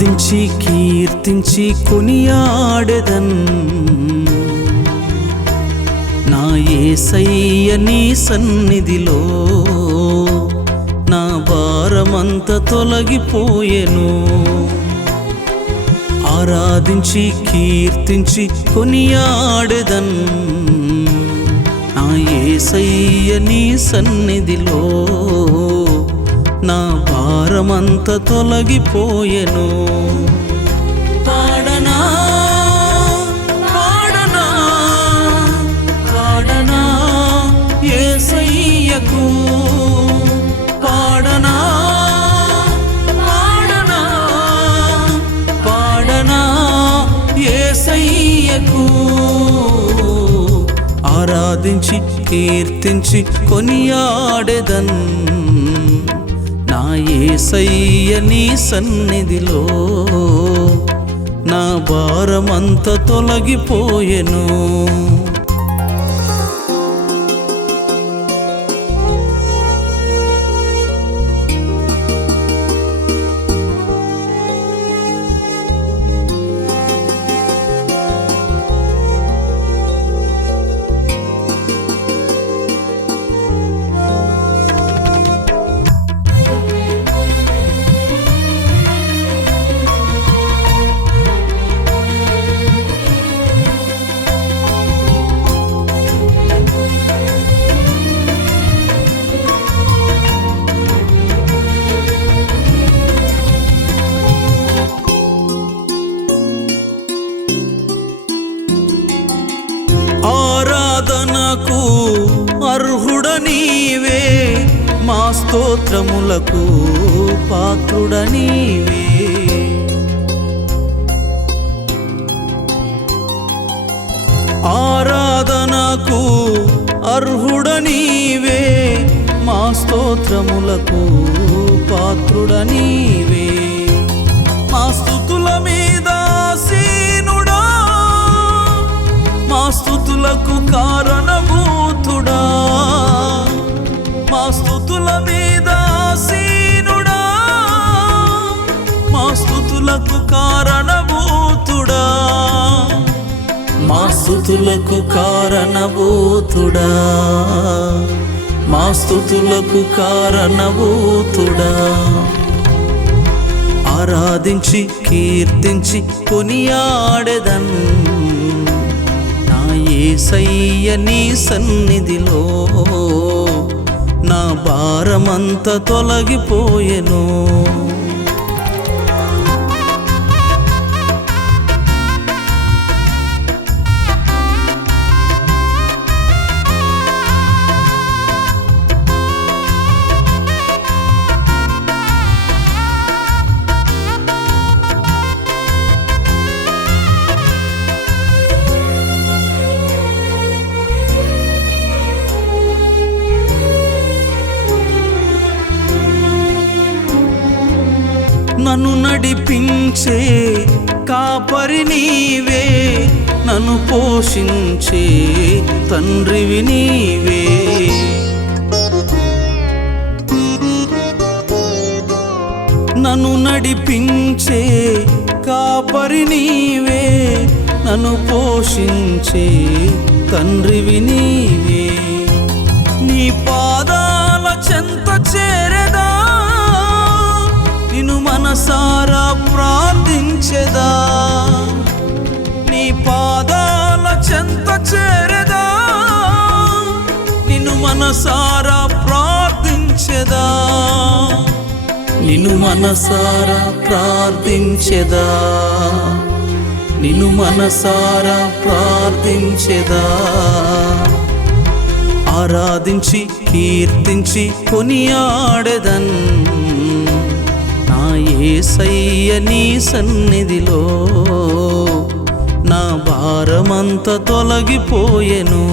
ఆరాధించి కీర్తించి కొనియాడెదన్. నా ఏసయ్య నీ సన్నిధిలో నా భారమంత తొలగిపోయెను. ఆరాధించి కీర్తించి కొనియాడెదన్. నా ఏసయ్య నీ సన్నిధిలో నా భారమంత తొలగిపోయెను. పాడనా పాడనా పాడనా ఏసయ్యకు. పాడనా పాడనా పాడనా ఏసయ్యకు. ఆరాధించి కీర్తించి కొనియాడెదన్. నా ఏసయ్య నీ సన్నిధిలో. నా భారమంత తొలగిపోయెను. అర్హుడ నీవే మా స్తోత్రములకు పాత్రుడ నీవే ఆరాధనకు అర్హుడ నీవే మా స్తోత్రములకు పాత్రుడ నీవే మా స్థుతుల మీద సీనుడా. మా స్థుతులకు కారణం మా స్థుతులకు కారణభూతుడా. మా స్థుతులకు కారణభూతుడా. ఆరాధించి కీర్తించి కొనియాడెదన్ నా ఏసయ్య నీ సన్నిధిలో. నా భారమంత తొలగిపోయెను. నన్ను నడిపించే కాపరి నీవే నన్ను పోషించే తండ్రివి నీవే. నన్ను నడిపించే కాపరి నీవే నన్ను పోషించే తండ్రివి నీవే. మనసారా ప్రార్థించెదా? నీ పాదాల చెంత చేరదా? నిన్ను మనసారా ప్రార్థించెదా? నిన్ను మనసారా ప్రార్థించెదా? నిన్ను మనసారా ప్రార్థించెదా? ఆరాధించి కీర్తించి కొనియాడెదన్ ఏసయ్య నీ సన్నిధిలో నా భారమంత తొలగిపోయెను.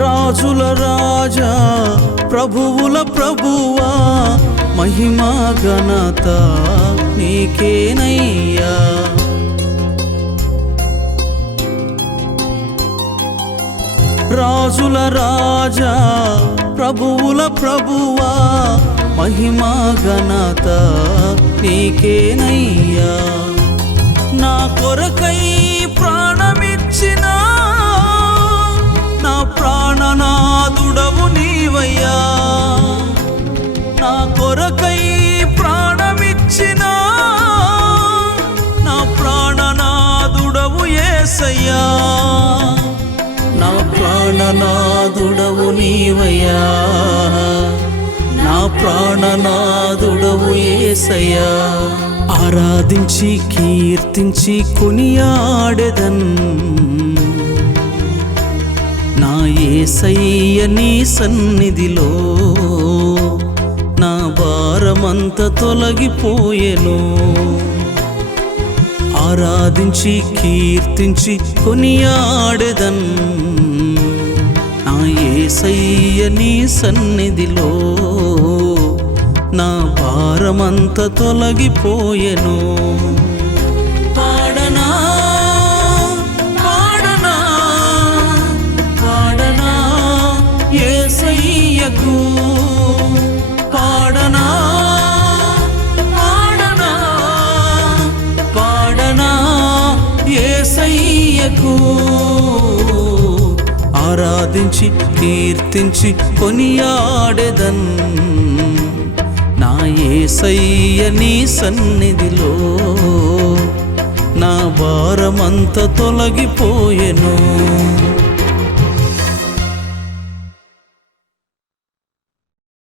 రాజుల రాజా ప్రభువుల ప్రభువా మహిమా ఘనత నీకేనయ్యా. రాజుల రాజా ప్రభువుల ప్రభువా మహిమా ఘనత నీకేనయ్యా. నా కొరకై ప్రాణమిచ్చినా ప్రాణనాదుడవు నీవయ్యా. నా ప్రాణనాదుడవు ఏసయ్యా. ఆరాధించి కీర్తించి కొనియాడెదన్. నా ఏసయ్య నీ సన్నిధిలో నా భారమంత తొలగిపోయెను. ఆరాధించి కీర్తించి కొనియాడెదన్. ఏసయ్య నీ సన్నిధిలో? నా భారమంత తొలగిపోయెను. పాడనా? పాడనా? పాడనా ఏసయ్యకు పాడనా? పాడనా? పాడనా ఏసయ్యకు ఆరాధించి కీర్తించి కొనియాడెదన్. నా ఏసయ్య నీ సన్నిధిలో నా భారమంత తొలగిపోయెను.